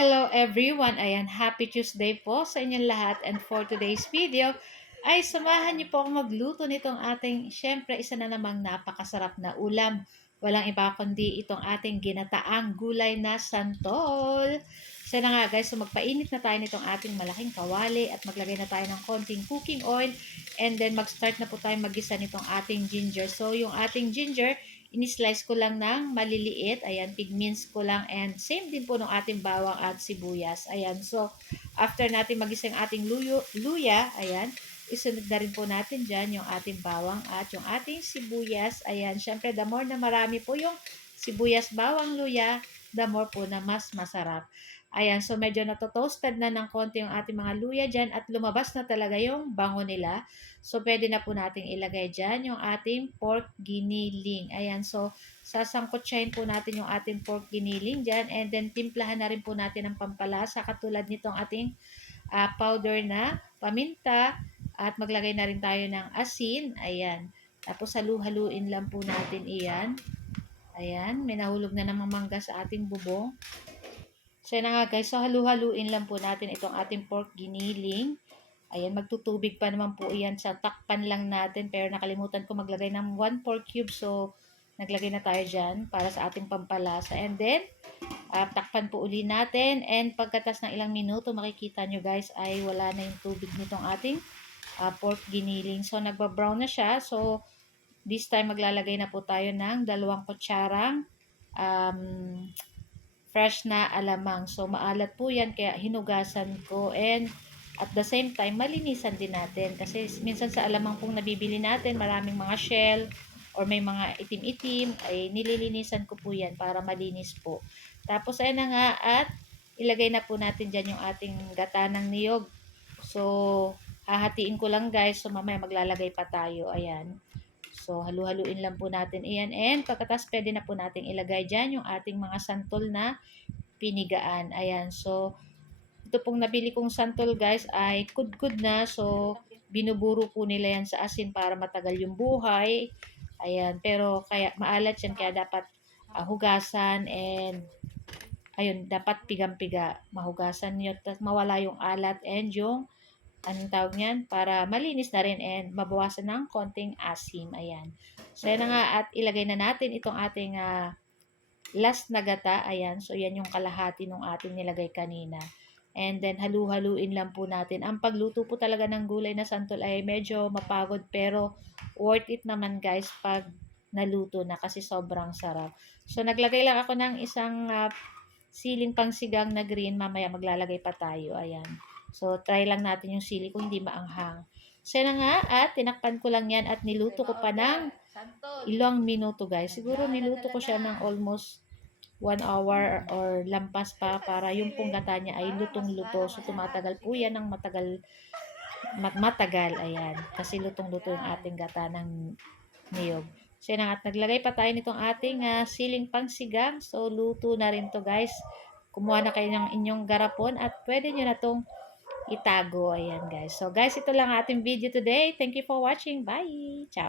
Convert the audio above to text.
Hello everyone! Ayan, happy Tuesday po sa inyong lahat, and for today's video ay samahan niyo po akong magluto nitong ating, syempre, isa na namang napakasarap na ulam. Walang iba kundi itong ating ginataang gulay na santol. So na nga guys, so magpainit na tayo nitong ating malaking kawali at maglagay na tayo ng konting cooking oil, and then mag-start na po tayo maggisa nitong ating ginger. So yung ating ginger, ini-slice ko lang ng maliliit. Ayan, pigmince ko lang, and same din po ng ating bawang at sibuyas. Ayan, so after natin magisa yung ating luya, ayan, isunod na rin po natin dyan yung ating bawang at yung ating sibuyas. Ayan, syempre the more na marami po yung sibuyas, bawang, luya, the more po na mas masarap. Ayan, so medyo nato-toasted na ng konti yung ating mga luya dyan at lumabas na talaga yung bango nila. So, pwede na po nating ilagay dyan yung ating pork giniling. Ayan, so sasangkotsahin po natin yung ating pork giniling dyan, and then timplahan na rin po natin ang pampalasa katulad nitong ating powder na paminta, at maglagay na rin tayo ng asin. Ayan, tapos halu-haluin lang po natin iyan. Ayan, may nahulog na namang mangga sa ating bubong. So, yun na nga guys. So, halu-haluin lang po natin itong ating pork giniling. Ayan, magtutubig pa naman po iyan. Sa takpan lang natin. Pero nakalimutan ko maglagay ng 1 pork cube. So, naglagay na tayo dyan para sa ating pampalasa. And then, takpan po uli natin. And pagkatas ng ilang minuto, makikita nyo guys, ay wala na yung tubig nitong ating pork giniling. So, nagbabrown na siya. So, this time maglalagay na po tayo ng 2 kutsarang fresh na alamang. So, maalat po yan, kaya hinugasan ko, and at the same time, malinisan din natin. Kasi minsan sa alamang pong nabibili natin, maraming mga shell, or may mga itim-itim, ay nililinisan ko po yan para malinis po. Tapos, ayun na nga, at ilagay na po natin dyan yung ating gata ng niyog. So, hahatiin ko lang guys, so mamaya maglalagay pa tayo. Ayan. So, halu-haluin lang po natin iyan. And pagkatas, pwede na po natin ilagay dyan yung ating mga santol na pinigaan. Ayan. So, ito pong nabili kong santol guys ay kudkud na. So, binuburo po nila yan sa asin para matagal yung buhay. Ayan. Pero kaya maalat yan, kaya dapat hugasan, and ayun, dapat pigang-piga. Mahugasan nyo, mawala yung alat and yung anong tawag niyan, para malinis na rin and mabawasan ng konting asim. Ayan. So, yan na nga, at ilagay na natin itong ating last na gata. Ayan. So, yan yung kalahati ng ating nilagay kanina. And then, halu-haluin lang po natin. Ang pagluto po talaga ng gulay na santol ay medyo mapagod, pero worth it naman guys pag naluto na, kasi sobrang sarap. So, naglagay lang ako ng isang siling pangsigang na green. Mamaya maglalagay pa tayo. Ayan. So, try lang natin yung sili kung hindi maanghang. So, na nga, at tinakpan ko lang yan at niluto ko pa ng ilang minuto guys. Siguro niluto ko siya ng almost 1 hour or lampas pa, para yung pong gata niya ay lutong-luto. So, tumatagal po yan ng matagal. Ayan. Kasi lutong-luto yung ating gata ng niyog. So, yun at naglagay pa tayo nitong ating siling pangsigang. So, luto na rin to guys. Kumuha na kayo ng inyong garapon at pwede nyo na tong itago. Ayan guys. So guys, ito lang ating video today. Thank you for watching. Bye! Ciao!